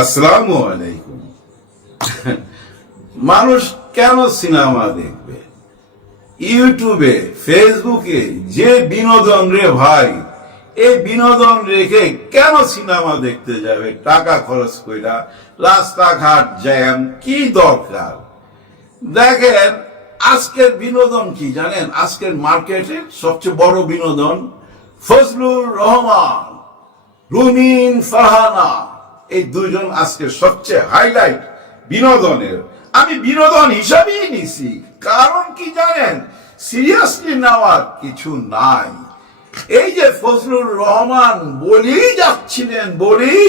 আসসালামু আলাইকুম। মানুষ কেন সিনেমা দেখবে? ইউটিউবে, ফেসবুকে যে বিনোদন রে ভাই, এই বিনোদন রেখে কেন সিনেমা দেখতে যাবে? টাকা খরচ কইরা, রাস্তাঘাট জ্যাম, কি দরকার? দেখেন, আজকের বিনোদন কি জানেন? আজকের মার্কেটে সবচেয়ে বড় বিনোদন ফজলুর রহমান, রুমিন ফারহানা, এই দুইজন আজকে সবচেয়ে হাইলাইট বিনোদনের। আমি বিনোদন হিসাবেই নিছি, কারণ কি জানেন, সিরিয়াসলি নেওয়ার কিছু নাই। এই যে ফজলুর রহমান বলেই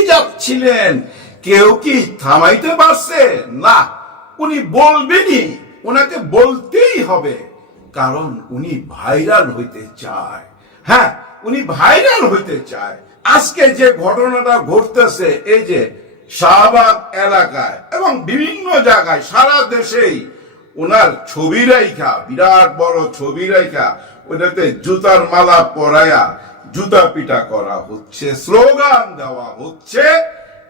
যাচ্ছিলেন, কেউ কি থামাইতে পারছে? না, উনি বলবেনই, ওনাকে বলতেই হবে, কারণ উনি ভাইরাল হইতে চায়। হ্যাঁ, উনি ভাইরাল হইতে চায়। আজকে যে ঘটনাটা ঘটতেছে, এই যে শাহবাগ এলাকায় এবং বিভিন্ন জায়গায় সারা দেশেই ওনার ছবি রাইখা, বিরাট বড় ছবি রাইখা, ওটাতে জুতার মালা পরায়া জুতা পিটা করা হচ্ছে, স্লোগান দেওয়া হচ্ছে।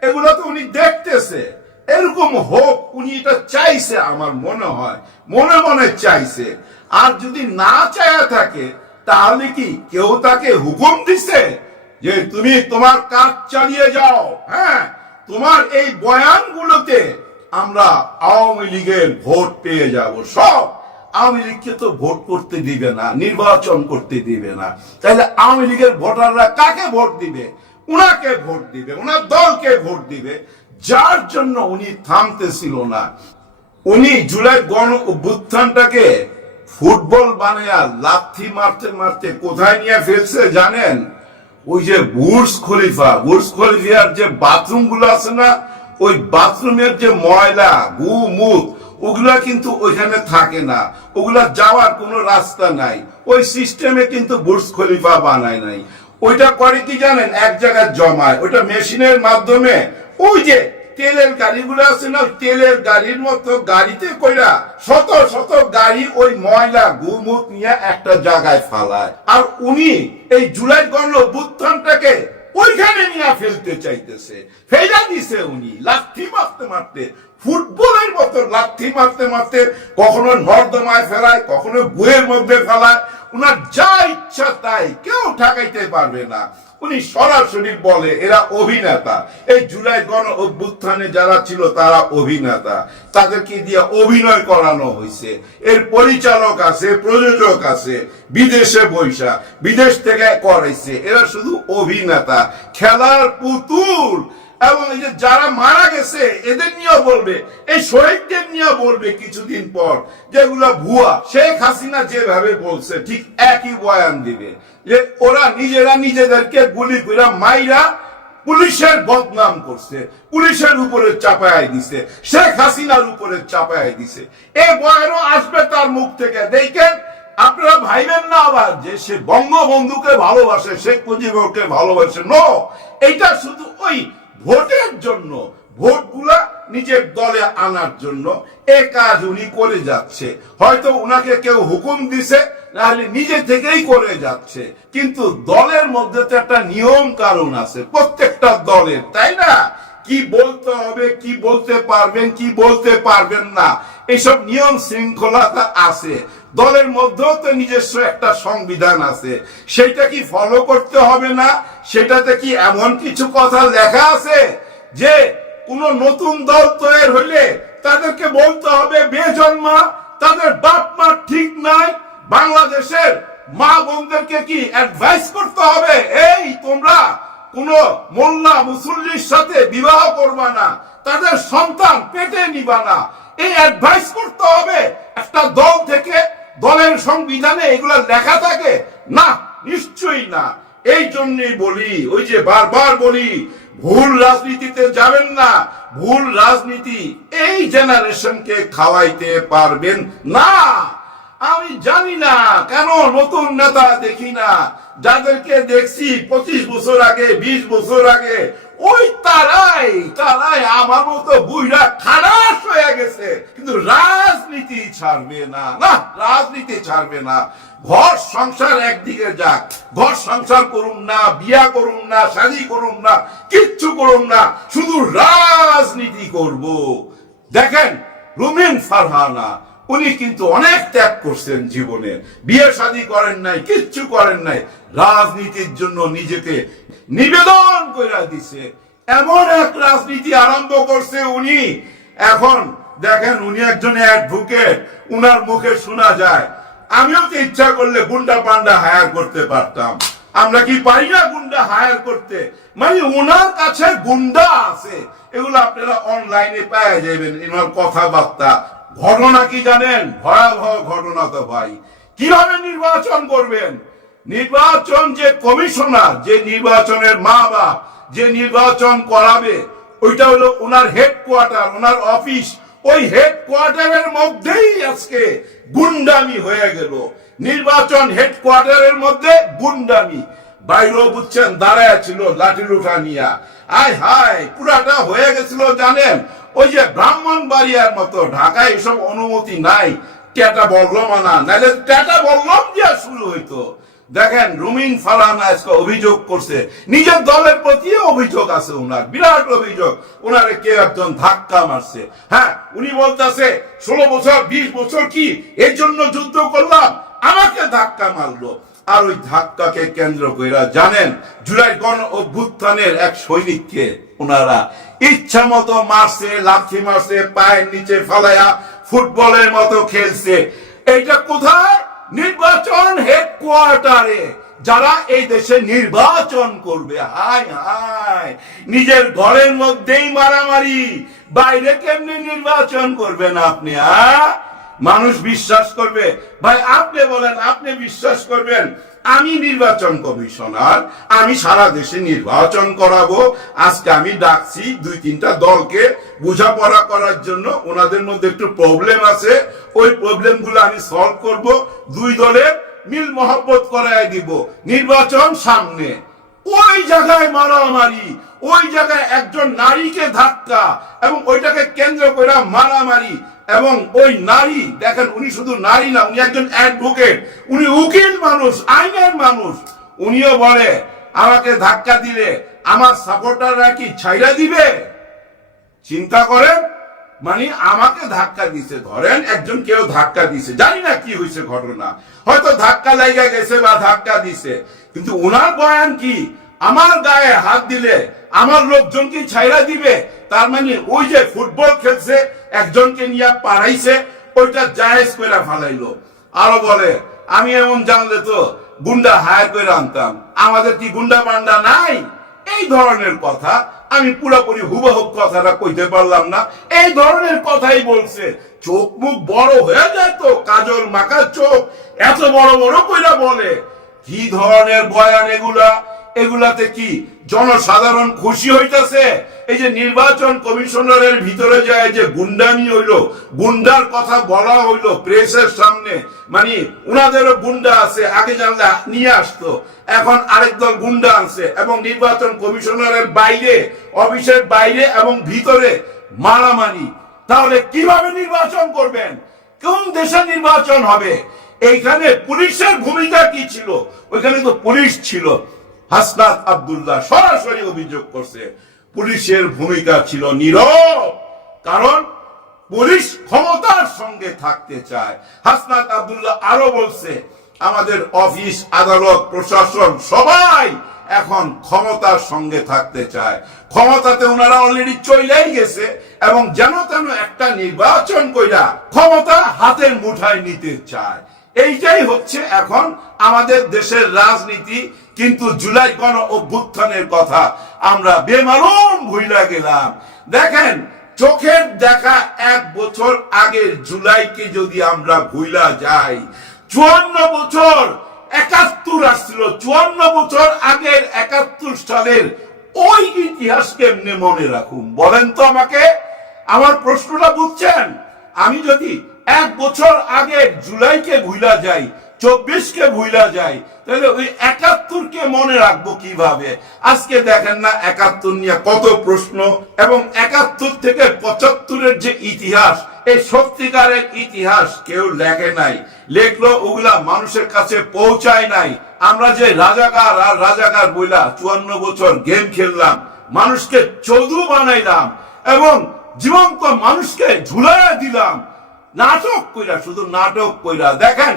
এগুলো তো উনি দেখতেছে। এরকম হোক, উনি এটা চাইছে, আমার মনে হয় মনে মনে চাইছে। আর যদি না চায়া থাকে, তাহলে কি কেউ তাকে হুকুম দিছে যে তুমি তোমার কাজ চালিয়ে যাও? হ্যাঁ, তোমার এই বয়ানগুলোতে আমরা আওয়ামী লীগের ভোট পেয়ে যাব। সব আওয়ামী লীগকে তো ভোট করতে দিবে না, নির্বাচন করতে দিবে না। তাহলে আওয়ামী লীগের ভোটাররা কাকে ভোট দিবে? উনাকে ভোট দিবে, উনার দলকে ভোট দিবে। যার জন্য উনি থামতেছিল না। উনি জুলাই গণ অভ্যুত্থানটাকে ফুটবল বানায়া লাথি মারতে মারতে কোথায় নিয়ে ফেলছে জানেন? ওই যে বুর্জ খলিফার যে বাথরুম গুলো আছে না, ওই বাথরুমের যে ময়লা মুখ, ওগুলা কিন্তু ওইখানে থাকে না, ওগুলা যাওয়ার কোনো রাস্তা নাই। ওই সিস্টেমে কিন্তু বুর্জ খলিফা বানায় নাই। ওইটা করে কি জানেন? এক জায়গায় জমায়, ওইটা মেশিনের মাধ্যমে ওই যে তেলের গাড়িগুলো আছে না, তেলের গাড়ির মতো গাড়িতে কইরা শত শত গাড়ি ওই ময়লা গুমুখ নিয়ে একটা জায়গায় ফালায়। আর উনি এই জুলাই গণ অভ্যুত্থানটাকে ওইখানে নিয়ে ফেলতে চাইতেছে। ফেলা দিছে উনি লাথি মারতে মারতে, ফুটবলের মতো লাথি মারতে মারতে, কখনো নর্দমায় ফেলায়, কখনো গুয়ের মধ্যে ফেলায়। উনার যা ইচ্ছা তাই, কেউ ঠেকাইতে পারবে না। উনি সরাসরি বলে এরা অভিনেতা। এই জুলাই গণ অভ্যুত্থানে যারা ছিল তারা অভিনেতা, তাদেরকে দিয়ে অভিনয় করানো হয়েছে। এর পরিচালক আছে, প্রযোজক আছে, বিদেশে বৈশা, বিদেশ থেকে করাইছে। এরা শুধু অভিনেতা, খেলার পুতুল। এবং এই যে যারা মারা গেছে এদের নিয়েও বলবে, এই শহীদদের নিয়ে বলবে কিছুদিন পর, যেগুলো ভুয়া। শেখ হাসিনা যেভাবে বলছে ঠিক একই বয়ান দিবে, যে ওরা নিজেদেরকে গুলি করে মাইরা পুলিশের বদনাম করছে, পুলিশের উপরে চাপায় দিছে, শেখ হাসিনার উপরে চাপায় দিছে। এই বয়ানও আসবে তার মুখ থেকে। দেখেন, আপনারা ভাইবেন না আবার যে সে বঙ্গবন্ধুকে ভালোবাসে, শেখ মুজিবকে ভালোবাসে। নো, এটা শুধু ওই ভোটের জন্য, ভোটগুলা নিজের দলে আনার জন্য এ কাজ উনি করে যাচ্ছে। হয়তো উনাকে কেউ হুকুম দিছে, নাহলে নিজে থেকেই করে যাচ্ছে। কিন্তু দলের মধ্যে তো একটা নিয়ম কানুন আছে প্রত্যেকটা দলের, তাই না? কি বলতে হবে, কি বলতে পারবেন, কি বলতে পারবেন না, এইসব নিয়ম শৃঙ্খলাটা আছে। দলের মধ্যেও তো নিজস্ব একটা সংবিধান আছে, সেটা কি ফলো করতে হবে না? সেটাতে কি এমন কিছু কথা লেখা আছে যে কোন নতুন দল তৈরি হইলে তাদেরকে বলতে হবে বেজন্মা, তাদের বাপ মা ঠিক নাই? বাংলাদেশের মা বোনদেরকে কি অ্যাডভাইস করতে হবে, এই তোমরা কোন মোল্লা মুসল্লির সাথে বিবাহ করবা না, তাদের সন্তান পেটে নিবা না? এই অ্যাডভাইস করতে হবে একটা দল থেকে? দলের সংবিধানে এগুলা লেখা থাকে না? নিশ্চয়ই না। এই জন্যই বলি, ওই যে বারবার বলি, ভুল রাজনীতিতে যাবেন না। ভুল রাজনীতি এই জেনারেশনকে খাওয়াইতে পারবেন না। আমি জানি না কেন নতুন নেতা দেখি না। যাদেরকে দেখছি 25 বছর আগে, 20 বছর আগে, ওই তারাই আমার মতো বুইড়া খারাপ হয়ে গেছে, কিন্তু রাজনীতি রাজনীতি ছাড়বে না, না রাজনীতি ছাড়বে না। ঘর সংসার একদিকে যাক, ঘর সংসার করুন না, বিয়া করুন না, শাদী করুন না, কিচ্ছু করুন না, শুধু রাজনীতি করব। দেখেন রুমিন ফারহানা উনি কিন্তু অনেক ত্যাগ করছেন জীবনে, বিয়ে শাদী করেন নাই, কিচ্ছু করেন নাই, রাজনীতির জন্য নিজেকে নিবেদন করে দিছে। এমন এক রাজনীতি আরম্ভ করছে উনি। এখন দেখেন উনি একজন অ্যাডভোকেট, উনার মুখে শোনা যায় আমিও তো ইচ্ছা করলে গুন্ডা পান্ডা হায়ার করতে পারতাম। আমরা কি পারি না গুন্ডা হায়ার করতে? মানে ওনার কাছে গুন্ডা আছে, এগুলো আপনারা অনলাইনে পেয়ে যাবেন। এনার কথাবার্তা, ঘটনা কি জানেন? ভয়াবহ ঘটনা তো ভাই। কিভাবে নির্বাচন করবেন? নির্বাচন যে কমিশনার, যে নির্বাচনের মা বাপ, যে নির্বাচন করাবে, ওইটা হলো ওনার হেডকোয়ার্টার, ওনার অফিস। ওই হেডকোয়ার্টারের মধ্যেই আজকে গুন্ডামি হয়ে গেল। নির্বাচন হেডকোয়ার্টারের মধ্যে গুন্ডামি, বাইরেও বুঝছেন দাঁড়ায় ছিল লাঠি লুঠা নিয়া। আয় হায়, পুরাটা হয়ে গেছিল জানেন ওই যে ব্রাহ্মণবাড়িয়ার মতো। ঢাকায় এসব অনুমতি নাই, টেটা বললাম না, নাহলে টেটা বললাম দিয়া শুরু হইতো। দেখেন রুমিন ফারহানা আজকে অভিযোগ করছে, নিজের দলের প্রতি অভিযোগ আছে ওনার, বিরাট অভিযোগ। ওনারে কেউ একজন ধাক্কা মারছে। হ্যাঁ, উনি বলতেছে 16 বছর 20 বছর কি এর জন্য যুদ্ধ করলাম, আমাকে ধাক্কা মারলো। আর ওই ধাক্কাকে কেন্দ্র করে জানেন জুলাই গণ অভ্যুত্থানের এক সৈনিককে ওনারা ইচ্ছা মতো মারছে, লাথি মারছে, পায়ের নিচে ফালাইয়া ফুটবলের মতো খেলছে। এইটা কোথায়? নির্বাচন হেডকোয়ার্টারে। যারা এই দেশে নির্বাচন করবে, হায় হায়, নিজের ঘরের মধ্যেই মারামারি, বাইরে কেমনে নির্বাচন করবেন আপনি? মানুষ বিশ্বাস করবে? ভাই আপনি বলেন, আপনি বিশ্বাস করবেন? আমি নির্বাচন কমিশনার, আমি সারা দেশে নির্বাচন করাবো। আজকে আমি ডাকছি 2-3টা দলকে বোঝাপড়া করার জন্য, ওনাদের মধ্যে একটু প্রবলেম আছে, ওই প্রবলেম গুলো আমি সলভ করব, 2 দলের মিল মহব্বত করায় দিব। নির্বাচন সামনে, ওই জায়গায় মারামারি, ওই জায়গায় একজন নারীকে ধাক্কা, এবং ওইটাকে কেন্দ্র করে মারামারি। এবং ওই নারী, দেখেন উনি শুধু নারী না, উনি একজন অ্যাডভোকেট, উনি উকিল মানুষ, আইনের মানুষ। উনিও বলে আমাকে ধাক্কা দিলে আমার সাপোর্টাররা কি ছাইরা দিবে? চিন্তা করেন, মানে আমাকে ধাক্কা দিছে, ধরেন একজন কেউ ধাক্কা দিছে, জানি না কি হয়েছে ঘটনা, হয়তো ধাক্কা লাগা গেছে বা ধাক্কা দিছে, কিন্তু ওনার বয়ান কি আমার গায়ে হাত দিলে আমার লোকজন কি ছাইরা দিবে? তার মানে ওই যে ফুটবল খেলছে, একজনকে নিয়ে পাড়াইছে, ওইটা জায়েজ করে ফালাইলো। আরো বলে আমি এমন জানলে তো গুন্ডা হায়ার করে আনতাম, আমাদের কি গুন্ডা পান্ডা নাই? এই ধরনের কথা। আমি পুরোপুরি হুবহু কথাটা কইতে পারলাম না, এই ধরনের কথাই বলছে। চোখ মুখ বড় হয়ে যায় তো, কাজল মাখা চোখ, এত বড় বড় কইরা বলে। কি ধরনের বয়ান এগুলা? এগুলাতে কি জনসাধারণ খুশি হইতেছে? এই যে নির্বাচন কমিশনারের ভিতরে যায় যে গুন্ডামি হইলো, গুন্ডার কথা বলা হইলো প্রেসের সামনে, মানে উনাদেরও গুন্ডা আছে, আগে জানলে নিয়ে আসতো, এখন আরেক দল গুন্ডা আছে, এবং নির্বাচন কমিশনারের বাইরে, অফিসের বাইরে এবং ভিতরে মারামারি। তাহলে কিভাবে নির্বাচন করবেন? কোন দেশে নির্বাচন হবে? এইখানে পুলিশের ভূমিকা কি ছিল? ওইখানে তো পুলিশ ছিল। হাসনাত আব্দুল্লাহ সরাসরি অভিযোগ করছে পুলিশের ভূমিকা ছিল নীরব, কারণ পুলিশ ক্ষমতার সঙ্গে থাকতে চায়। হাসনাত আব্দুল্লাহ আরো বলছে আমাদের অফিস, আদালত, প্রশাসন সবাই এখন ক্ষমতার সঙ্গে থাকতে চায়। ক্ষমতাতে ওনারা অলরেডি চলেই গেছে, এবং যেন তেন একটা নির্বাচন কইরা ক্ষমতা হাতের মুঠায় নিতে চায়। এইটাই হচ্ছে এখন আমাদের দেশের রাজনীতি। কিন্তু জুলাই গণ অভ্যুত্থানের কথা আমরা বেমালুম ভুইলা গেলাম। দেখেন চোখের দেখা 1 বছর আগের জুলাইকে যদি আমরা ভুইলা যাই, 54 বছর 71 আসছিল, 54 বছর আগের 71 সালের ওই ইতিহাস কেমনে মনে রাখুন বলেন তো আমাকে? আমার প্রশ্নটা বুঝছেন? আমি যদি 1 বছর আগের জুলাইকে ভুইলা যাই, 24কে ভুইলা যাই, তাহলে ওই 71কে মনে রাখবো কিভাবে? আজকে দেখেন না 71 নিয়ে কত প্রশ্ন, এবং 71 থেকে 75-এর যে ইতিহাস, এই সত্যিকারের ইতিহাস কেউ লেখে নাই, লেখলো ওগুলা মানুষের কাছে পৌঁছায় নাই। আমরা যে রাজাকার আর রাজাকার বইলা 54 বছর গেম খেললাম, মানুষকে চৌধু বানাইলাম এবং জীবন্ত মানুষকে ঝুলাইয়া দিলাম নাটক কইরা, শুধু নাটক কইরা। দেখেন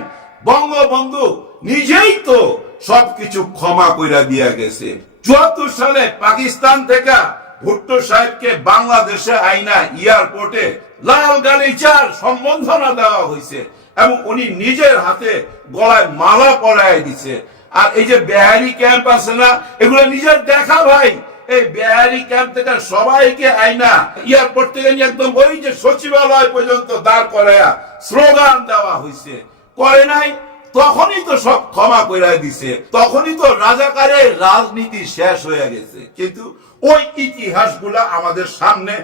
বঙ্গবন্ধু নিজেই তো সবকিছু ক্ষমা কইরা দিয়া গেছে। 74 সালে পাকিস্তান থেকে ভুট্টো সাহেবকে বাংলাদেশে আইনা এয়ারপোর্টে লাল গালিচার সম্বর্ধনা দেওয়া হয়েছে এবং উনি নিজের হাতে গলায় মালা পরায় দিছে। আর এই যে বিহারি ক্যাম্প আছে না, এগুলো নিজের দেখা ভাই। এই বিহারি ক্যাম্প থেকে সবাইকে আইনা এয়ারপোর্ট থেকে একদম ওই যে সচিবালয় পর্যন্ত দাঁড় করায়া স্লোগান দেওয়া হয়েছে। করে নাই, তখনই তো সব ক্ষমা করে দিছে, তখনই তো রাজাকারের রাজনীতি শেষ হয়ে গেছে। কিন্তু ওই ইতিহাসগুলা আমাদের সামনে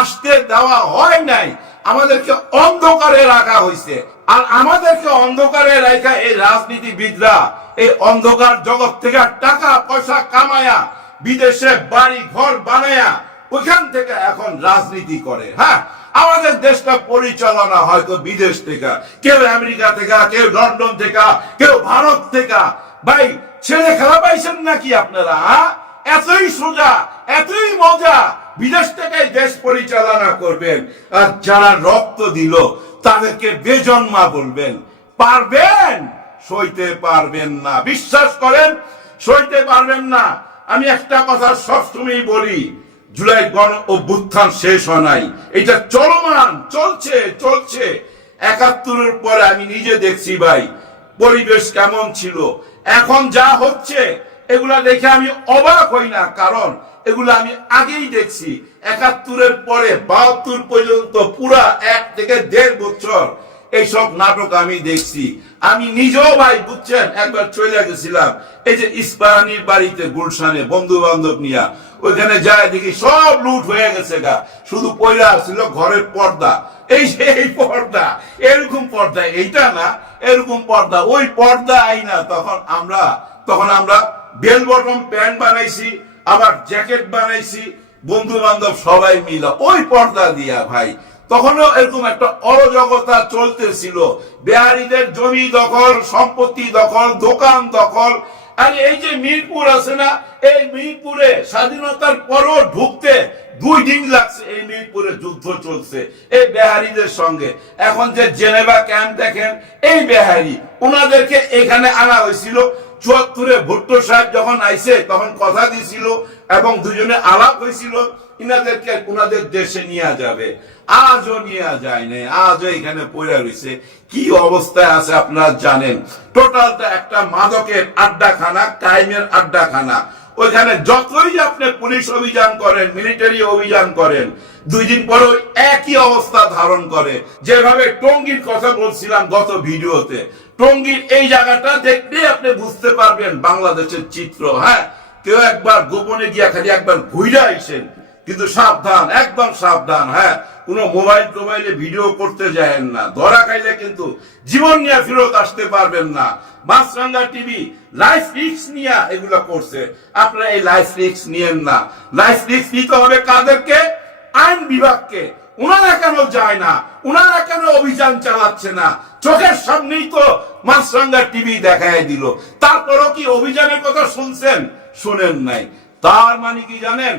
আসতে দেওয়া হয় নাই, আমাদেরকে অন্ধকারে রাখা হয়েছে। আর আমাদেরকে অন্ধকারে রাখা এই রাজনীতিবিদরা এই অন্ধকার জগৎ থেকে টাকা পয়সা কামায়া বিদেশে বাড়ি ঘর বানায়া ওইখান থেকে এখন রাজনীতি করে। হ্যাঁ, আমাদের দেশটা পরিচালনা হয়তো বিদেশ থেকে, কেউ আমেরিকা থেকে, কেউ লন্ডন থেকে, কেউ ভারত থেকে। ভাই ছেলে খেলা পাইছেন নাকি আপনারা? এতই সোজা, এতই মজা, বিদেশ থেকে দেশ পরিচালনা করবেন। আর যারা রক্ত দিল তাদেরকে বেজন্মা বলবেন। পারবেন? সইতে পারবেন না, বিশ্বাস করেন, সইতে পারবেন না। আমি একটা কথা সবসময় বলি, জুলাই গণ অভ্যুত্থান শেষ হয় নাই, এটা চলমান, চলছে চলছে। ৭১-এর পরে আমি নিজে দেখছি ভাই পরিবেশ কেমন ছিল। এখন যা হচ্ছে এগুলা দেখে আমি অবাক হই না, কারণ এগুলো আমি আগেই দেখছি। ৭১-এর পরে ৭২ পর্যন্ত পুরা 1 থেকে 1.5 বছর এইসব নাটক আমি দেখছি। আমি নিজেও ভাই বুঝছেন, একবার চলে গেছিলাম এই যে ইস্পাহানির বাড়িতে গুলশানে বন্ধু বান্ধব নিয়া, ওইখানে যায় দেখি সব লুট হয়ে গেছে গা, শুধু পয়লা ছিল ঘরের পর্দা। এই পর্দা, এরকম পর্দা, এইটা না, এরকম পর্দা, ওই পর্দা আইনা তখন আমরা বেল বটম প্যান্ট বানাইছি, আবার জ্যাকেট বানাইছি, বন্ধু বান্ধব সবাই মিলা ওই পর্দা দিয়া ভাই। তখনও এরকম একটা অরাজকতা চলতেছিল, বিহারীদের জমি দখল, সম্পত্তি দখল, দোকান দখল। আর এই যে মিরপুর আছে না, এই মিরপুরে স্বাধীনতার পরও ঢুকতে 2 দিন লাগছে। এই মিরপুরে যুদ্ধ চলছে এই বিহারীদের সঙ্গে। এখন যে জেনেভা ক্যাম্প দেখেন, এই বিহারী, ওনাদেরকে এখানে আনা হয়েছিল। ৭৪-এ ভুট্টো সাহেব যখন আইছে তখন কথা দিয়েছিল এবং দুজনে আলাপ হয়েছিল ইনাদেরকে ওনাদের দেশে নিয়ে যাবে। আজও নিয়ে যায় না, আজও এখানে পড়ে রয়েছে। কি অবস্থায় আছে আপনারা জানেন। টোটালটা একটা মাদকের আড্ডাখানা, ক্রাইমের আড্ডাখানা। ওইখানে যতই আপনি পুলিশ অভিযান করেন, মিলিটারি অভিযান করেন, 2 দিন পরে একই অবস্থা ধারণ করে। যেভাবে টঙ্গীর কথা বলছিলাম গত ভিডিওতে, টঙ্গীর এই জায়গাটা দেখলে আপনি বুঝতে পারবেন বাংলাদেশের চিত্র। হ্যাঁ, কেউ একবার গোপনে গিয়া খালি একবার ঘুরে আইসেন, কিন্তু সাবধান, একদম সাবধান। হ্যাঁ, কোনো মোবাইলে ভিডিও করতে যায়েন না, ধরা খাইলে কিন্তু জীবন নিয়ে ফেরত আসতে পারবেন না। মাছরাঙ্গা টিভি লাইফ রিস্ক নিয়ে এগুলো করছে, আপনারা এই লাইফ রিস্ক নিয়েন না। লাইফ রিস্ক নিতে হবে কাদেরকে? আইন বিভাগকে। ওনারা কেন যায় না? ওনারা কেন অভিযান চালাচ্ছে না? চোখের সামনেই তো মাছরাঙ্গা টিভি দেখায় দিল, তারপরও কি অভিযানের কথা শুনছেন? শুনেন নাই। তার মানে কি জানেন?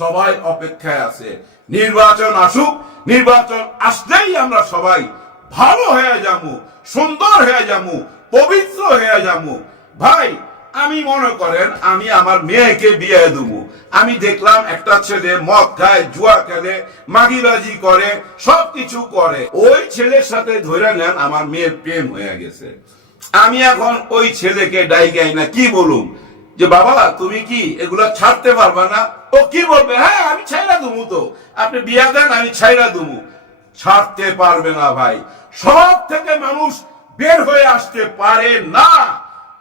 সবাই অপেক্ষায় আছে, নির্বাচন আসুক, নির্বাচন আসলেই আমরা সবাই ভালো হয়ে যাবো, সুন্দর হয়ে যাবো, পবিত্র হয়ে যাবো। ভাই আমি মনে করেন আমি আমার মেয়েকে বিয়ে দেবো, আমি দেখলাম একটা ছেলে মদ খায়, জুয়া খেলে, মাগিবাজি করে, সবকিছু করে। ওই ছেলের সাথে ধরে নেন আমার মেয়ের প্রেম হয়ে গেছে। আমি এখন ওই ছেলেকে ডাইগাই না, কি বলুম যে বাবা তুমি কি এগুলা ছাড়তে পারবা না? ও কি বলবে? হ্যাঁ আমি ছাইরা দেবো, তো আপনি বিয়া দেন, আমি ছাইরা দেবো। ছাড়তে পারবে না ভাই। সব থেকে মানুষ বের হয়ে আসতে পারে না।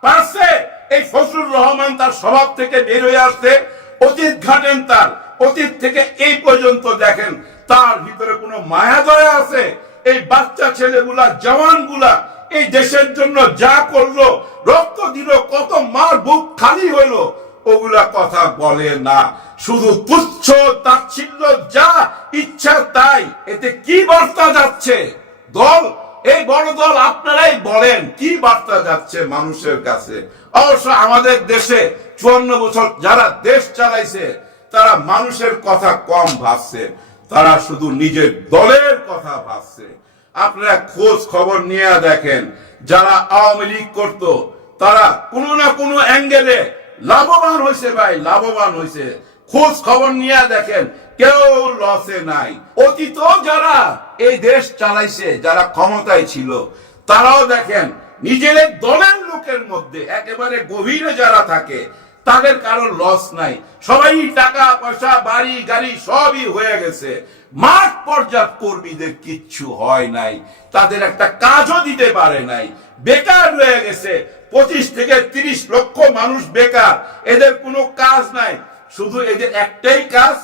পারছে এই ফজলুর রহমান তার স্বভাব থেকে বের হয়ে আসতে। অতীত ঘাটেন, তার অতীত থেকে এই পর্যন্ত দেখেন তার ভিতরে কোনো মায়া দয়া আছে? এই বাচ্চা ছেলেগুলা, জওয়ানগুলা এই দেশের জন্য যা করলো, রক্ত দিল, কত মার বুক খালি হইলো, ওগুলা কথা বলে না। শুধু তুচ্ছ তাচ্ছিল্য, যা ইচ্ছা তাই। এতে কি বার্তা যাচ্ছে? দল, এই বড় দল আপনারাই বলেন কি বার্তা যাচ্ছে মানুষের কাছে? অবশ্য আমাদের দেশে 54 বছর যারা দেশ চালাইছে তারা মানুষের কথা কম ভাবছে, তারা শুধু নিজের দলের কথা ভাবছে। আপনারা খোঁজ খবর নিয়ে দেখেন, যারা আওয়ামী লীগ করত তারা কোনো না কোনো অ্যাঙ্গেলে লাভবান হয়েছে ভাই, লাভবান হয়েছে। খোঁজ খবর নিয়ে দেখেন, কেউ লসে নাই। অতীত যারা এই দেশ চালাইছে, যারা ক্ষমতায় ছিল, তারাও দেখেন নিজের দলের লোকের মধ্যে একেবারে গভীরে যারা থাকে তাদের কারো লস নাই। সবাই টাকা পয়সা বাড়ি গাড়ি সবই হয়ে গেছে। মাঠ পর্যায়ে কর্মীদের কিচ্ছু হয় নাই, তাদের একটা কাজও দিতে পারে নাই, বেকার রয়ে গেছে। 25 থেকে 30 লক্ষ মানুষ বেকার, এদের কোনো কাজ নাই। শুধু এদের একটাই কাজ,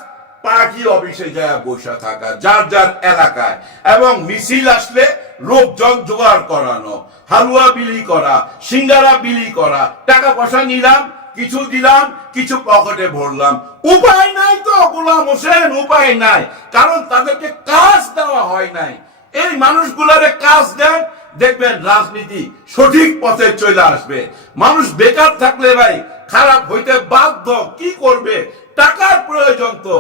পার্টি অফিসে যায় বসে থাকা যার যার এলাকায়, এবং মিছিল আসলে লোকজন জোগাড় করানো, হালুয়া বিলি করা, সিঙ্গারা বিলি করা, টাকা পয়সা নিলাম, কিছু দিলাম, কিছু পকেটে ভরলাম। উপায় নাই তো গোলাম হোসেন, উপায় নাই, কারণ তাদেরকে কাজ দেওয়া হয় নাই। এই মানুষগুলোরে কাজ দেন, দেখবেন রাজনীতি সঠিক পথে চলে আসবে। মানুষ বেকার থাকলে ভাই খারাপ হইতে বাধ্য, কি করবে? টাকার প্রয়োজন। তো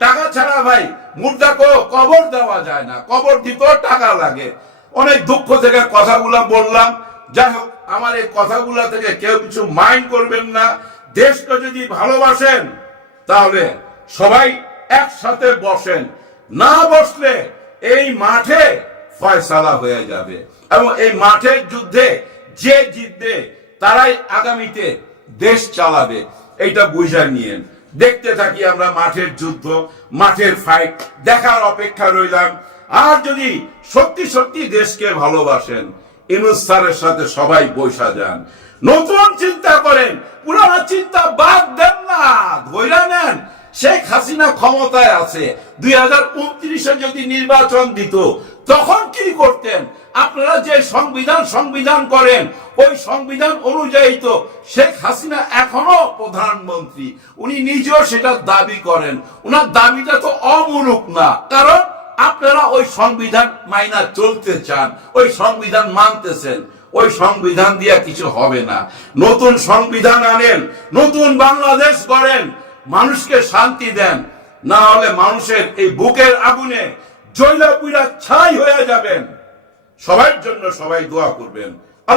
টাকা ছাড়া ভাই মুর্দাকে কবর দেওয়া যায় না, কবর দিতেও টাকা লাগে। অনেক দুঃখ থেকে কথাগুলা বললাম। যাই হোক, আমার এই কথাগুলা থেকে কেউ কিছু মাইন্ড করবেন না। দেশকে যদি ভালোবাসেন তাহলে সবাই একসাথে বসেন, না বসলে এই মাঠে ফয়সালা হয়ে যাবে, এবং এই মাঠের যুদ্ধে যে জিতবে তারাই আগামীতে দেশ চালাবে। এইটা বুঝা নিয়েন। দেখতে থাকি আমরা মাঠের যুদ্ধ, মাঠের ফাইট দেখার অপেক্ষা রইলাম। আর যদি সত্যি সত্যি দেশকে ভালোবাসেন, ইউনূস স্যারের সাথে সবাই বৈশা যান, নতুন চিন্তা করেন, পুরানো চিন্তা বাদ দেন না, ধৈর্য নেন। শেখ হাসিনা ক্ষমতায় আছে, 2029-এ যদি নির্বাচন দিত তখন কি করতেন? আপনারা যে সংবিধান করেন, ওই সংবিধান অনুযায়ী তো শেখ হাসিনা এখনো প্রধানমন্ত্রী। উনি নিজেও সেটা দাবি করেন। উনার দাবিটা তো অমূলক না, কারণ আপনারা ওই সংবিধান মাইনা চলতে চান, ওই সংবিধান মানতেছেন। ওই সংবিধান দিয়ে কিছু হবে না। নতুন সংবিধান আনেন, নতুন বাংলাদেশ গড়েন, মানুষকে শান্তি দেন, না হলে মানুষের এই বুকের আগুনে জ্বলা পুড়া ছাই হয়ে যাবেন। সবার জন্য সবাই দোয়া করবেন।